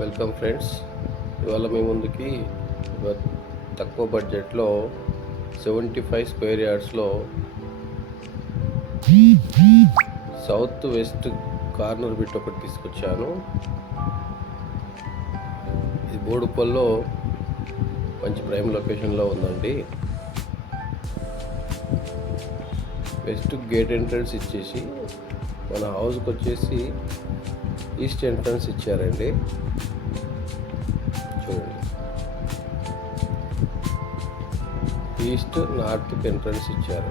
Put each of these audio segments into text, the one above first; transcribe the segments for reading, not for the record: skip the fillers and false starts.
Welcome friends. ఇవాళ మీ ముందుకి ఒక తక్కువ బడ్జెట్లో 75 స్క్వేర్ యార్డ్స్లో సౌత్ వెస్ట్ కార్నర్ బిట్ ఒకటి తీసుకొచ్చాను. ఇది బోడుపల్లో మంచి ప్రైమ్ లొకేషన్లో ఉందండి. వెస్ట్ గేట్ ఎంట్రన్స్ ఇచ్చేసి మన హౌస్కి వచ్చేసి ఈస్ట్ ఎంట్రన్స్ ఇచ్చారండి. చూడండి, ఈస్ట్ నార్త్ ఎంట్రన్స్ ఇచ్చారు.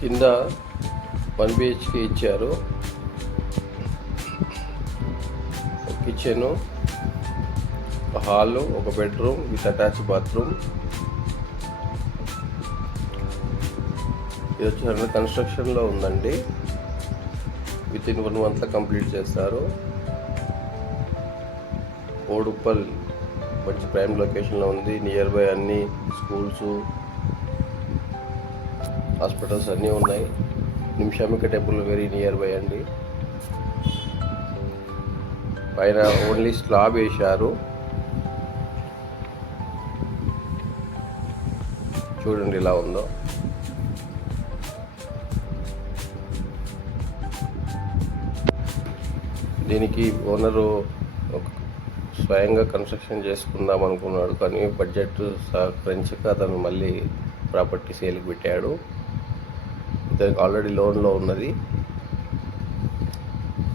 కింద 1 BHK ఇచ్చారు. ఒక కిచెను, ఒక హాలు, ఒక బెడ్రూమ్ విత్ అటాచ్ బాత్రూమ్. ఇది వచ్చి కన్స్ట్రక్షన్లో ఉందండి. విత్ ఇన్ 1 monthలో కంప్లీట్ చేస్తారు. బోడుప్పల్ మంచి ప్రైమ్ లొకేషన్లో ఉంది. నియర్ బై అన్ని స్కూల్స్, హాస్పిటల్స్ అన్నీ ఉన్నాయి. Nimishambika temple very near by అండి. పైన ఓన్లీ స్లాబ్ వేశారు. చూడండి ఇలా ఉందో. దీనికి ఓనరు స్వయంగా కన్స్ట్రక్షన్ చేసుకుందాం అనుకున్నాడు, కానీ బడ్జెట్ సహకరించక అతను మళ్ళీ ప్రాపర్టీ సేల్కి పెట్టాడు. ఇతనికి ఆల్రెడీ లోన్లో ఉన్నది.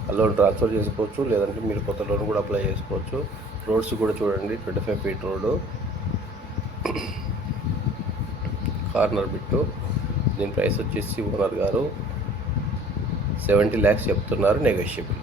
ఆ లోన్ ట్రాన్స్ఫర్ చేసుకోవచ్చు, లేదంటే మీరు కొత్త లోన్ కూడా అప్లై చేసుకోవచ్చు. రోడ్స్ కూడా చూడండి, 25 feet రోడ్డు, కార్నర్ బిట్టు. దీని ప్రైస్ వచ్చేసి ఓనర్ గారు 70 lakhs చెప్తున్నారు, నెగోషియబుల్.